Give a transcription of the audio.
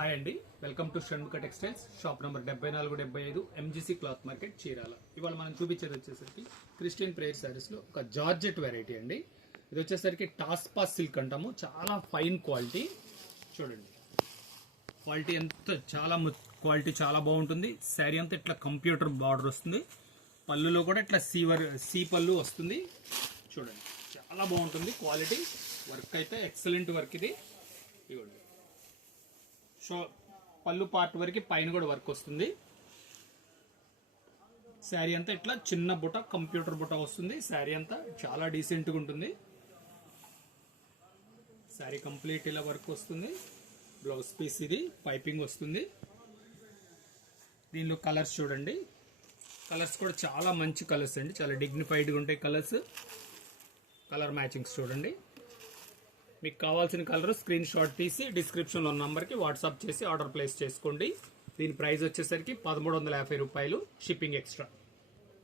Hi అండి, welcome to Shanmukha textiles shop number 7475 MGC cloth market Chirala. ఇవాళ మనం చూపించేది వచ్చేసరికి క్రిస్టియన్ ప్రేయర్ శారీస్ లో ఒక జార్జెట్ వెరైటీ అండి. ఇది వచ్చేసరికి టాస్పా సిల్క్ అంటాము. చాలా ఫైన్ క్వాలిటీ. చూడండి క్వాలిటీ ఎంత క్వాలిటీ చాలా బాగుంటుంది. శారీ అంతా ఇట్లా కంప్యూటర్ బార్డర్ వస్తుంది. పళ్ళులో కూడా ఇట్లా సి పళ్ళు వస్తుంది. చూడండి చాలా బాగుంటుంది క్వాలిటీ. వర్క్ అయితే ఎక్సలెంట్ వర్క్ ఇది. ఇవ్వండి సో పళ్ళు పార్ట్ వరకు పైన కూడా వర్క్ వస్తుంది. శారీ అంతా ఇట్లా చిన్న బుట్ట కంప్యూటర్ బుట్ట వస్తుంది. శారీ అంతా చాలా డీసెంట్గా ఉంటుంది. శారీ కంప్లీట్ ఇలా వర్క్ వస్తుంది. బ్లౌజ్ పీస్ ఇది పైపింగ్ వస్తుంది. దీనిలో కలర్స్ చూడండి. కలర్స్ కూడా చాలా మంచి కలర్స్ అండి. చాలా డిగ్నిఫైడ్గా ఉంటాయి కలర్స్. కలర్ మ్యాచింగ్స్ చూడండి. మీకు కావాల్సిన కలర్ స్క్రీన్ షాట్ తీసి డిస్క్రిప్షన్లో ఉన్న నంబర్కి వాట్సాప్ చేసి ఆర్డర్ ప్లేస్ చేసుకోండి. దీని ప్రైస్ వచ్చేసరికి 1350 రూపాయలు, షిప్పింగ్ ఎక్స్ట్రా.